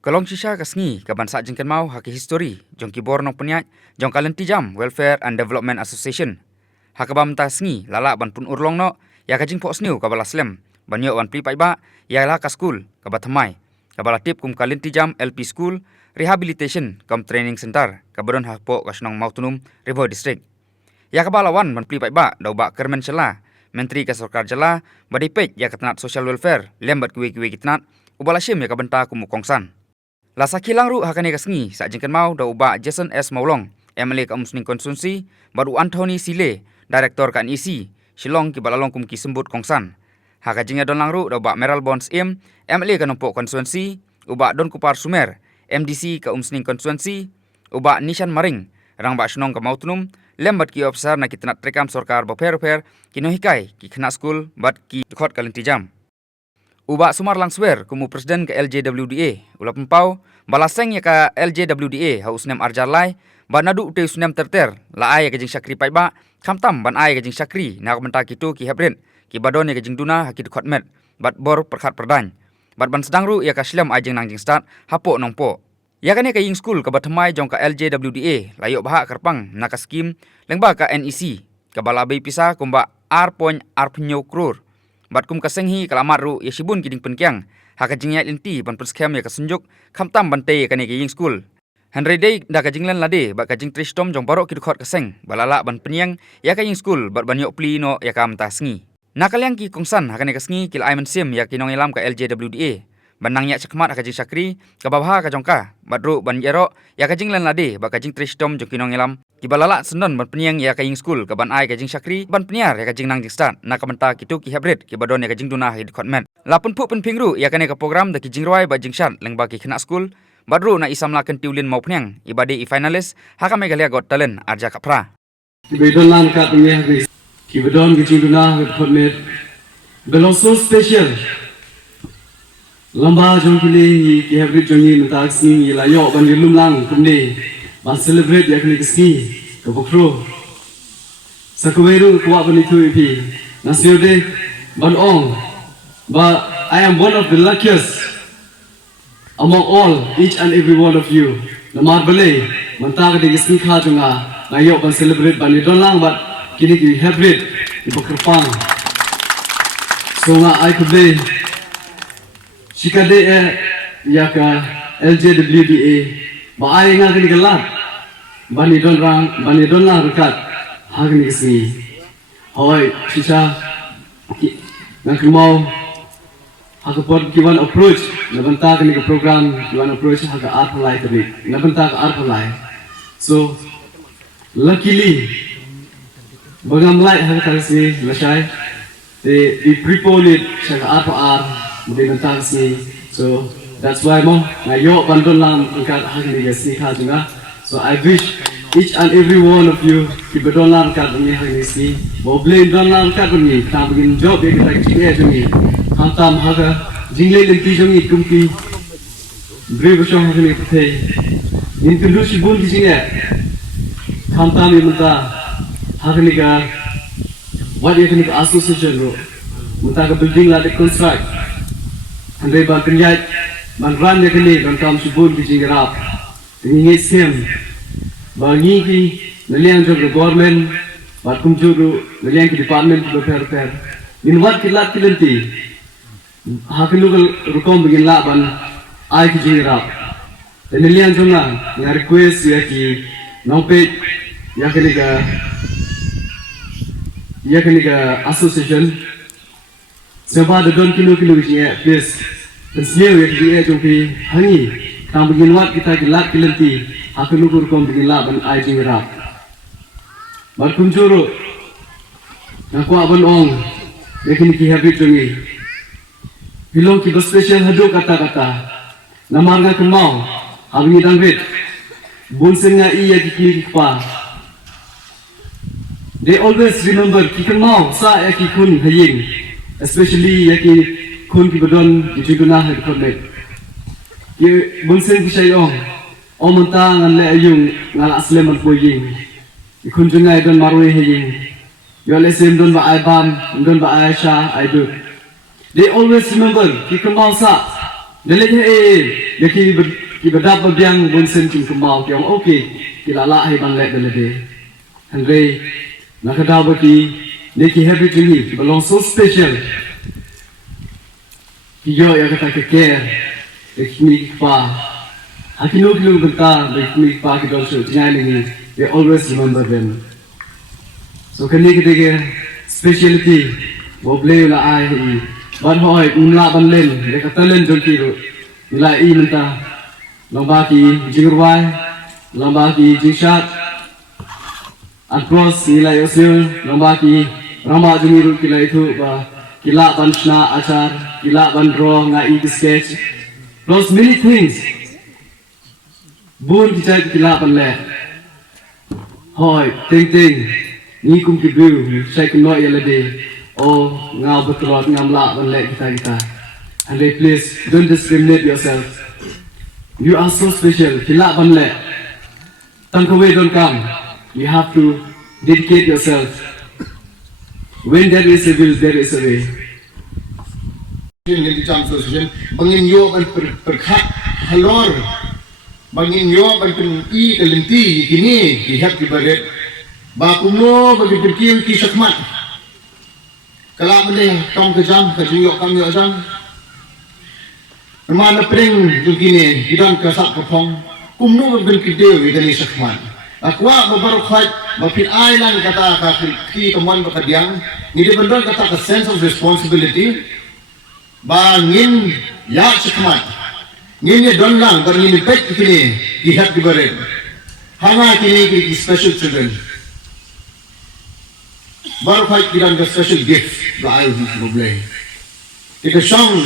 Kalong shisha kasngi kaban sa jengkan mau haki histori jong kibor nong peniat jong lynti jam Welfare and Development Association. Hakabam ta sngi lala ban pun urlong no ya kajing pok sniu kabala slem ban yo ban pli pai ba ya la ka school kabat thamai kabala tip kum lynti jam LP school rehabilitation kam training center kabadon hapo kasnong mautunum Bhoi district. Ya kabala wan ban pli pai ba dau ba kermen sela menteri ka sarkar jala badipet ya katnat social welfare lembat kuwe kitnat ubala shim ya kabenta kumu kongsan. Lasa kilang ru hakane kasngi sa jengkan mau da uba Jason S Maulong MLA ka umsning konstituensi baru Anthony Sile Director kan isi Shillong ki balalong kum ki sembut kongsan haka jinga don langru da uba Meral Bonds MLA ka nompo konstituensi uba Don Kupar Sumer MDC ka umsning konstituensi uba Nishan Maring rang ba shnong ka mautunum lembat ki officer na kitnat rekam sarkar ba pher ki nohikai ki khna school bat ki khot ka lynti jam. Uba Sumar Langswer kumu presiden ke LJWDA ulap empau balaseng ya ka LJWDA haus nem arjalai ban nadu te sunem terter la ai ka jing sakri pai ba khamtam ban ai ka jing sakri na ka menta kitu ki hebren ki badon ya ka jing duna hakit khotmet bat bor perkhat perdan bat ban sedang ru ya ka slam ai jing nang jing start hapo nongpo ya ka ne ka ying school ka batmai jong ka LJWDA layok baha kerpang na ka skim lengba ka NEC ka balabai pisa kumba R.R crore bat kum kasenghi kalamat ru ya sibun kiding penkyang haka jingya lynti ban perskem ya kasunjuk khamtam bante ya kane ying school Henry day da ka jinglan lade ba ka jing tristom jong barok kidukhot kaseng balala ban penyang ya ka ying school bat ban yok pli no ya kam tasngi nakalyang ki kongsan haka ne kasngi kil aiman sim ya kinong ilam ka LJWDA banang ya chakmat haka jing sakri ka babha ka jongka bat ru ban yero ya ka jinglan lade ba ka jing tristom jong kinong ilam ki balala sendon ban penyang ya ka ying school ka ban ai ka jing sakri ban penyar ya ka jing nang jing start na ka menta kitu ki hybrid ki badon ya ka jing duna hi department lapun pu pen pingru ya ka ne ka program da ki jing roi ba jing shat lengba ki khna school badru na isam la kan tiulin mau penyang ibade I finalist haka me galia got talent arja kapra ki bedon lan ka punya ki bedon ki jing duna hi department belong so special lamba jong kili ki hybrid jong ni menta sing la yo ban lum lang kumne ban celebrate ya kini ski ke khohruh sakweru kwa bani tu ipi nasiode ban ong but I am one of the luckiest among all each and every one of you namar bale manta ke ski kha junga ayo ban celebrate ban don lang but kini ki hybrid di pokrpang so nga I could be shikade ya ka LJWDA ba ai nga kini galat bani don lang rekat hagni si hoy sisa nang kemau hakapod kiwan approach nabanta kini ke program kiwan approach haga art plie tadi nabanta ka art plie so luckily bagam lai haga si lasai they prepone it haga art nabanta si so that's why mo ngayo bandon lang angkat hagni ke si kha junga so I wish each and every one of you kibadon lang kat ni hagni si boble don lang kat ni ta begin job ye kita kike jungi khantam haga jingle lynti jungi kumpi brave shong hagni phe in kundu sibun kisine khantam ye mata hagni ka what ye kini association ro mata ka building la de construct andre ba kenyat man ran ye kini ban kam sibun kisine rap ini sem bagi ki naliang jo government bat kum jo naliang ki department ko per min wat ki lat ki lynti hakinu rukom begin la ban ai ki jingra naliang jo na request ya ki nope ya kini ka association seba de don kilo ki please pensieu ya ki jo ki hangi tam begin wat kita ki lat ki lynti hakinu rukom begin la ban ai jingra bat kum juro na ko ban ong lekin ki habit jungi bilong ki special hadu kata namar nga kemau abni dangret bunsen nga iya ki pa they always remember ki kemau sa ya ki kun haying especially ya ki kun ki badon ki juguna ha connect ki bunsen ki sayong omanta ngan le ayung ngal asleman poying ikun junga don marwe haying yo le sem don ba ai bam don ba ai sha I do they always remember ki kemau sa dele ki badap babiang bunsen kin kumau ki okay ki lala hai ban let de andre nakada ba ki neki happy to me ki belong so special ki yo ya kata ke care ki pa hakino kilo benta ki pa ki dol so jani ni they always remember them so kani ki de specialty bo ble la ai ban hoi umla ban len le ka talen dol ki nila i menta lomba ki jingurwai lomba ki jingshat across nila yosil lomba ki rama jungiru kila itu ba kila ban shna achar kila ban draw nga i sketch plus many things bun ki chai kila ban le hoi ting ni kum ki blue sai ki no yele de o ngau betrot ngamla ban le kita and they please don't discriminate yourself. You are so special. Kila ban le tangkawe don't come. You have to dedicate yourself. When there is a will, there is a way. Lynti jam association bangin yo ban perkhat halor bangin yo ban pen I ke lynti kini ki hak ki baret ba kuno bagi perkim ki sakmat kala mending tong ke jam ke yo kam yo jam mana pring begini idan kasat kepong kumno ban ki dewi dari sakmat akwa baru khat bapin ailan kata ki kemuan bakadiang ni de bandon kata ke sense of responsibility bangin ya sakmat ngin don lang bangin pet kini ki hak ki baret hanga kini ki special children baru khat idan ke special gift ba ai problem ika song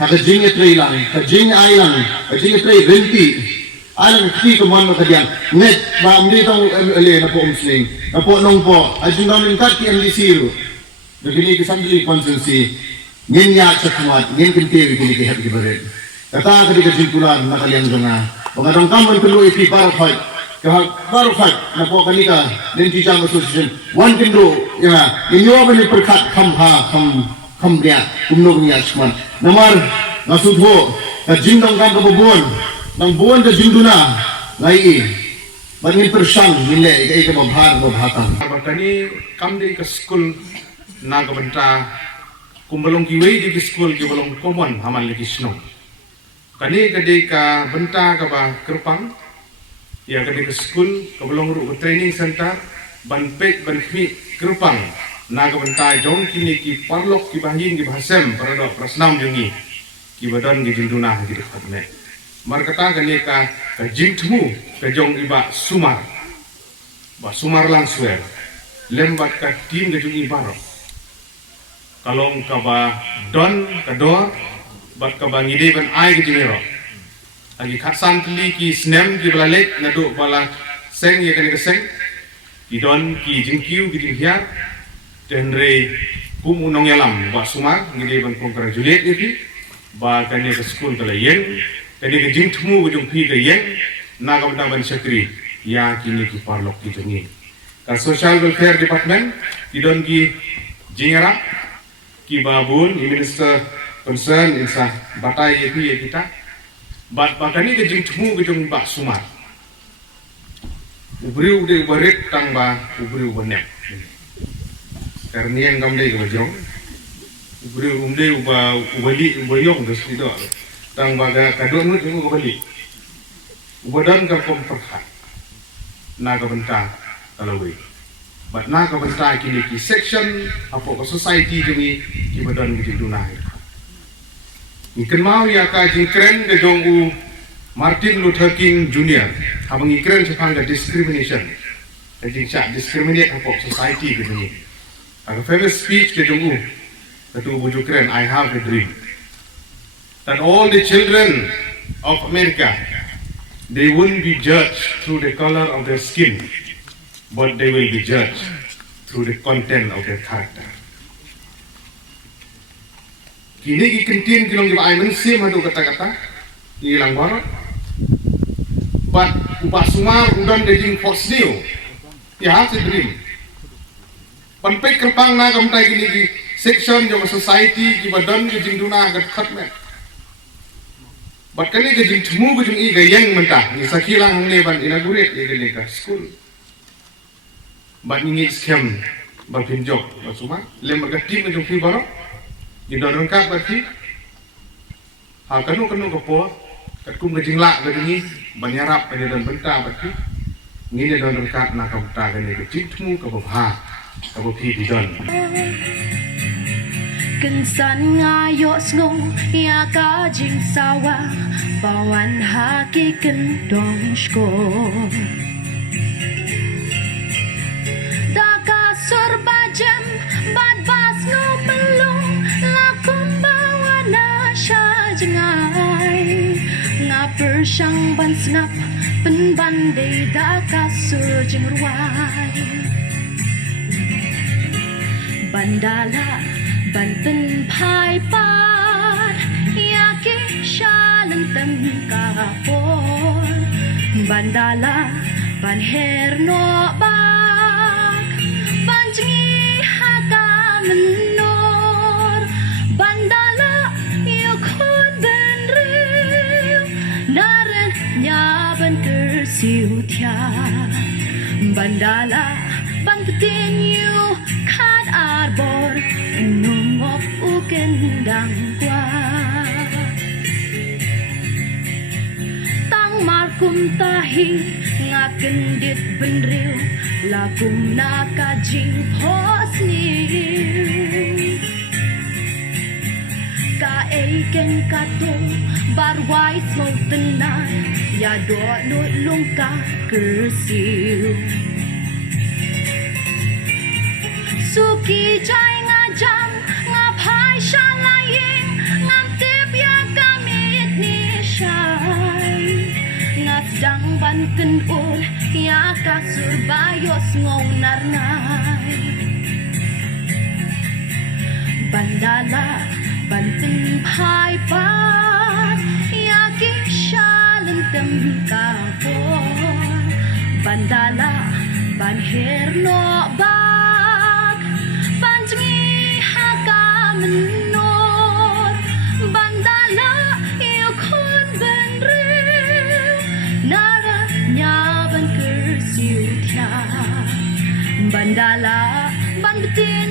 haka jing etrei lang ka jing ai lang ka jing etrei lynti alang ki ko man ka diang net ba mdi tong ele na po umsling na po nong po ajung namin kat ki MDC ro begini ki samli consensi ngin ya chakmat ngin kinti kini ki happy bare kata ka di ka jingkulan na kaliang nga mga dong kamon kulo iti para fight ka baru fight na po kanika lynti jam association one kindo ya inyo ba ni perkat kham dia kumno niya chman namar nasudho ka jindong kam ka buon nang buon ka jinduna ngai bangin persang nile ikai ka babhatang kani kam di ke school na ka benta kumbalong kiwei di school ki balong common haman lagi snow kani kadi ka benta ka ba kerpang ya kadi ke school ka balong ru training center ban pek ban khmi kerpang naga bentai jong kini ki parlok ki bahin ki bahasem parado prasnam jungi ki badan ki jinduna ki dekat me mar kata kani ka jingtmu ka jong iba sumar ba sumar lang swer lembat ka tim ke jungi baro kalong ka ba don ka dor bat ka ba ngide ban ai ki jingero agi khasan tli ki snem ki balalek nadu bala seng ye kani ka seng ki don ki jingkiu ki jinghiar tenre kumunong yalam ba sumar ngide ban congratulate iti ba kani ke school kala yen kani ke jingtmu ke jong pi ke yen naga ban sekri ya kini ki parlok ki jungi ka social welfare department idon ki jingara ki babun minister concern insa batai iti kita ba kani ke jingtmu ke jong ba sumar ubriu de baret tang ba ubriu banem karena yang kami lagi macam, ubali terus itu, tang baga kadang menurut aku ubali, ubadan kapom perhat, naga benta kalau we, but naga benta kini ki section apa ke society jemi ki badan ki dunai. Ikan mau ya ka jingkren ke jongu Martin Luther King Jr. Habang ikren sepang ke discrimination, jadi cak discriminate apa society ke jemi. A famous speech ke jungu katu bujuk keren I have a dream that all the children of America they won't be judged through the color of their skin but they will be judged through the content of their character kini ki kentin kilong di ai mensim adu kata-kata ilang baro but ubah sumar udan daging fox new ya has a dream Panpek kerpang na kamtai kini ki section jong society ki badan ki jingduna gat khat me. Bat kali ke jing temu ke jing i ke yang mentah. Ni sakila hang ne ban inaugurate i ke le ka school. Bat ni scam ban pinjok bat suma lem ka tim ke jing fi baro. Ni don rengkap bat fi. Ha kanu ke po. Kat kum ke jing la ke jing ban yarap ni don benta bat fi. Ni don rengkap na ka ta ke ni ke jing temu ke ba ka ba fi di don. Kensan ngayo ngong ya ka jing sawa bawan haki kendong sko da ka surba jam bad bas ngo belung lakum bawana sha jengai ngaper sang ban snap pen bandai da ka sur jing ruai bandala ban pen phai par ya ki shalan tam ka por bandala ban her no bak ban jingi haka menor bandala yo khun ben riu naran nya ban ter siu thia bandala ban tin you khat arbor nungop ukendang kwa tang markum tahi ngakendit benriu lakum nakajing hosni ka eiken kato barwai smol tenai ya do no lungka kersiu suki jai ngajam ngapai shalaying ngam tip ya kamit ni shai ngasdang ban kenul ya kasur bayos ngonar nai bandala banten pai pas ya ki shalan tem kapor bandala ban her no ba menor bandala iyo khun ben riu nara nya ban kersiu thia bandala ban betin